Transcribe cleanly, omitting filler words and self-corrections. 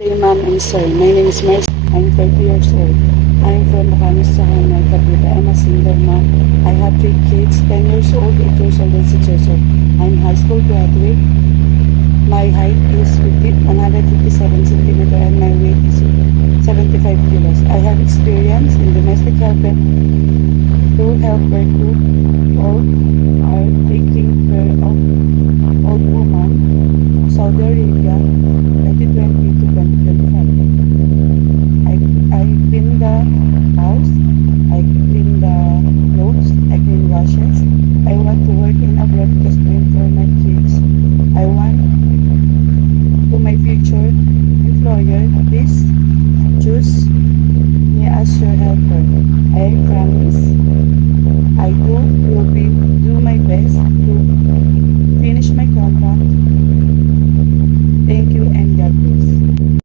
Hey ma'am and sir, my name is Marcy. I'm 30 years old. I'm from Bacanas, Sahanay, Cavite. I'm a single mom. I have 3 kids, 10 years old, 8 years old, and 6 years old. I'm high school graduate. My height is 157 centimeter and my weight is 75 kilos. I have experience in domestic helper, two helper, two all are taking care of old woman, Saudi Arabia, 2020 to 2025. I clean the house, I clean the clothes, I clean washes. I want to work in abroad because for my kids. I want to my future employer, please choose me as your helper. I promise will be do my best to finish my contract. Thank you and